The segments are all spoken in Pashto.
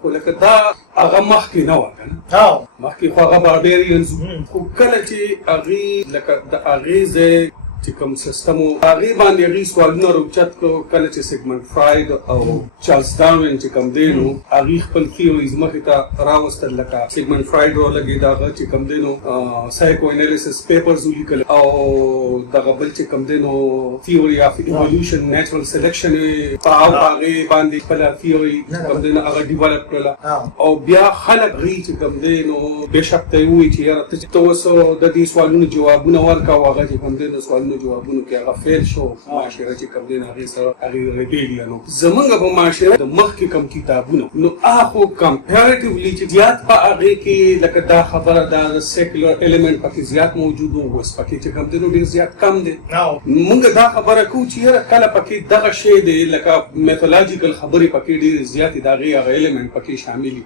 خو لکه دا هغه مخکې نه وه که نه مخکې خو هغه باربیرینز خو کله چې هغې لکه د هغې ځای چې کوم سیستم و هغې باندې هغې سوالونه راوچت کړو کله چې سیګمنډ فراید او چارلز ډاروین چې کوم دی نو هغې خپل تھیوریز مخې ته راوستل لکه سیګمنډ فراید ورلګېد هغه چې کوم دی نو سایکو انالیسس پیپرز ولیکل او دغه بل چې کوم دی نو تھیوري اف ایولیوشن نیچرل سلیکشن په هغې باندې خپله تھیوري چې کوم دی نو هغه ډیولپ کړله او بیا خلک هغې چې کوم دی نو بیشک ته یې ووایي چې یاره ته اوس د دې سوالونو جوابونه ورکړه او هغه چې کوم دی د سوالونو جوابونو کې هغه فیل شو معاشره چې کوم دی هغې سره هغې ریبیلین و زمونږ په معاشره د مخکې کوم کتابونه نو هغه خو کمپیریټیولی چې زیات په هغې کې لکه دا خبره دا د سیکولر ایلیمنټ پکې زیات موجود و اوس پکې چې کوم دی نو ډېر زیات کم دی مونږ دا خبره کوو چې یاره کله پکې دغه شی دی لکه میتھولوجیکل خبرې پکې ډېرې زیاتې د هغې هغه ایلیمنټ پکې شامل وي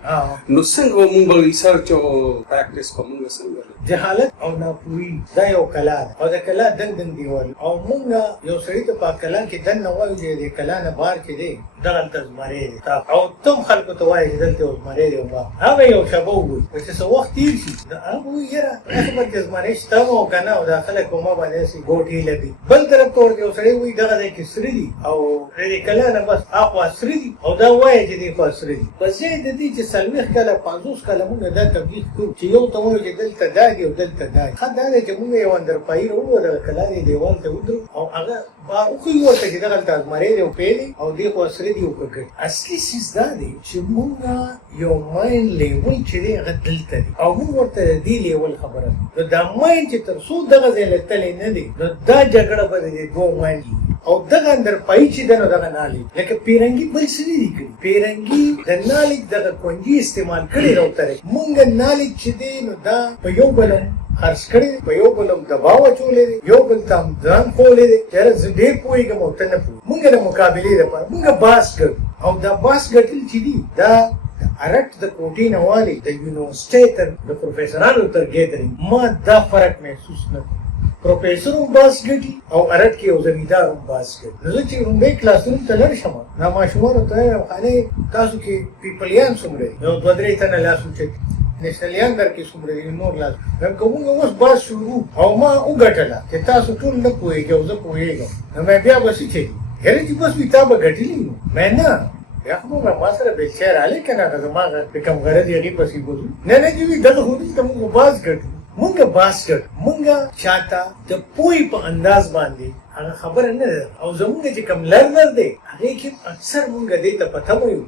نو څنګه به مونږ به ریسرچ او پریکټس کوو مونږ څنګه جهالت او ناپوهي دا یو کلا ده او د کلا دنګ دیوال او مونږ یو سړي ته په کلا کې دننه وایو چې د کلا نه بهر چې دی دغلته زمری دی او تم خلکو ته وایي چې دلته یو زمری دی هغه یو شبه وګوري چې څه وخت تېر شي هغه وایي یاره خبر چې زمری شته او که نه او دا خلک په ما باندې هسې ګوټې لګي بل طرف ته ورته یو سړی وایي دغه ځای کې سره دي او د دې کلا نه بس هاخوا سره دي او دا وایي چې دې خوا سره دي په ځای د دې چې 40 کاله 50 کاله مونږ دا تبلیغ کوو چې یو ته وایو چې دلته دا دی او دلته دا دی ښه دا دی چې مونږ یو اندرپایي راوړو دغه کلا دی دیوال ته ودرو او هغه وښیو ورته چې دغلته زمری دی او پیلې او دې خوا سره دي او که ګټ اصلي څیز دا دی چې مونږ یو ماین لیول چې دی هغه دلته دی او مونږ ورته د دې لیول خبره نو دا ماین چې تر څو دغه ځای له تلې نه دی نو دا جګړه به د دې دوو ماین او دغه اندرپایي چې دی نو دغه نالج لکه پیرنګي بل څه نه دي کړي پیرنګي د نالج دغه کونجي استعمال کړي راوتلی مونږ نالج چې دی نو دا په یو بل خرڅ کړي په یو بل هم دباو اچولی دی یو بل ته هم ځان ښولی دی چې یاره زه ډېر پوهېږم او ته نه پوهېږي مونږ د مقابلې دپاره مونږ بحث ګټو او دا بحث ګټل چې دي دا ارټ د کوټې نه والي د یونیورسټۍ تر د پروفیسرانو تر ګیدرینګ ما دا فرق محسوس نه کړو پروفیسر هم باس ګټي او ارټ کې یو زمیندار هم باس ګټي نو زه چې لومړی کلاسروم ته لاړ شم دا ماشومانو ته وایم خانې تاسو کې پیپلیان څومره دي یو دوه درې تنه لاس اوچت نیشنلیان در کې څومره دي نور لاس وایم که مونږ اوس باس شروع او ما وګټله چې تاسو ټول نه پوهېږئ او زه پوهېږم نو مې بیا به څه چلي یاره چې بس وي تا به ګټلي نو مې نه بیا خو ما سره بیلچه رالی که نه که زما کوم غرض یې هغې پسې بوځو نه چې وي دغه خو دلته مونږ باس ګټو مونږ باس ګټو مونږ چاته د پوهې په انداز باندې هغه خبره نه ده او زمونږ چې کوم لرنر دی هغې کې اکثر مونږ دې ته پته وایو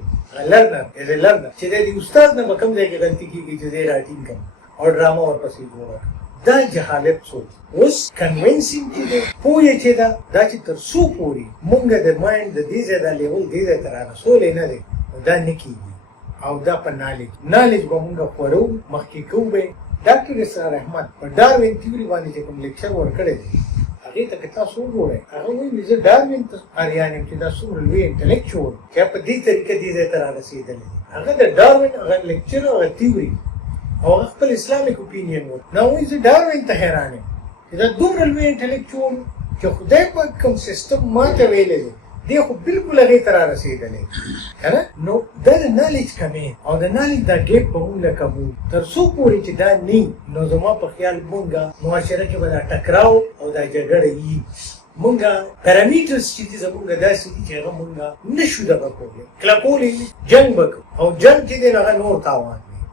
لرنر ایز اے لرنر چې د استاد نه به کوم ځای کې غلطي کېږي چې زه یې راټینګ کړم او ډرامه ورپسې جوړه دا جهالت سوچ اوس کنوینسینګ چې دی پوهه چې ده دا چې تر څو پورې مونږ د مایند د دې ځای دا لیول دې ځای ته رارسولی نه دی دا نه کېږي او دا په نالج به مونږ خورو مخکې کوو به ډاکټر اسرار احمد په ډاروین تیوري باندې چې کوم لیکچر ورکړی دی هغې ته که تاسو وګورئ هغه وایي زه ډاروین ته اریان یم چې دا څومره لوی انټلیکچوال چې په دې طریقه دې ځای ته رارسېدلی دی هغه د ډاروین هغه لیکچر هغه تیوري او هغه خپل اسلامیک اوپینین و نو وایي زه ډاروین ته حیران یم چې دا دومره لوی انټلیکچوال چې خدای پاک کوم سیسټم ما ته ویلی دی دی خو بالکل هغې ته رارسېدلی که نه نو دا د نالج کمی او د نالج دا ګیپ به مونږ له کمو تر څو پورې چې دا نه نو زما په خیال مونږ معاشره کې به دا ټکراو او دا جګړه وي مونږ پیرامیټرز چې دي زمونږ داسې دي چې هغه مونږ نه شو دغه کولی کلکولی جنګ به کوو او جنګ چې دی نو هغه نور تاوان